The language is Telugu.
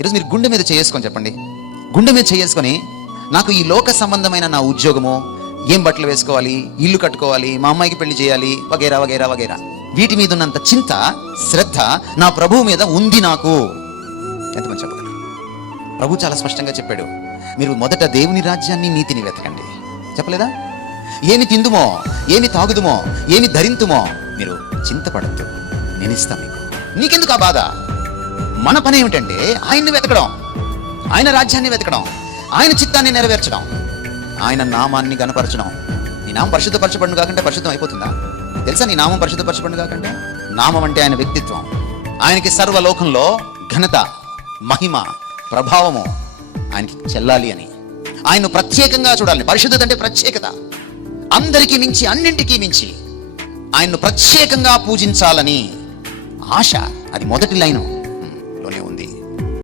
ఈరోజు మీరు గుండె మీద చేసుకొని చెప్పండి, గుండె మీద చేసుకొని, నాకు ఈ లోక సంబంధమైన నా ఉద్యోగము, ఏం బట్టలు వేసుకోవాలి, ఇల్లు కట్టుకోవాలి, మా అమ్మాయికి పెళ్లి చేయాలి, వగేరా వగేరా వగేరా, వీటి మీద ఉన్నంత చింత, శ్రద్ధ నా ప్రభువు మీద ఉంది నాకు. ఎంతమంది చెప్పగలరు? ప్రభు చాలా స్పష్టంగా చెప్పాడు, మీరు మొదట దేవుని రాజ్యాన్ని, నీతిని వెతకండి. చెప్పలేదా? ఏమి తిందుమో, ఏమి తాగుదుమో, ఏమి ధరింతుమో మీరు చింతపడద్దు, నేను ఇస్తాను మీకు. నీకెందుకు ఆ బాధ? మన పని ఏమిటంటే ఆయన్ని వెతకడం, ఆయన రాజ్యాన్ని వెతకడం, ఆయన చిత్తాన్ని నెరవేర్చడం, ఆయన నామాన్ని గణపరచడం. నీ నామం పరిశుద్ధపరచబడును కాకంటే పరిశుద్ధం అయిపోతుందా? తెలుసా నీ నామం పరిశుద్ధపరచబడును కాకంటే? నామం అంటే ఆయన వ్యక్తిత్వం. ఆయనకి సర్వలోకంలో ఘనత, మహిమ, ప్రభావము ఆయనకి చెల్లాలి అని, ఆయన ప్రత్యేకంగా చూడాలి. పరిశుద్ధత అంటే ప్రత్యేకత. అందరికీ మించి, అన్నింటికీ మించి ఆయన్ను ప్రత్యేకంగా పూజించాలని ఆశ. అది మొదటి లైను.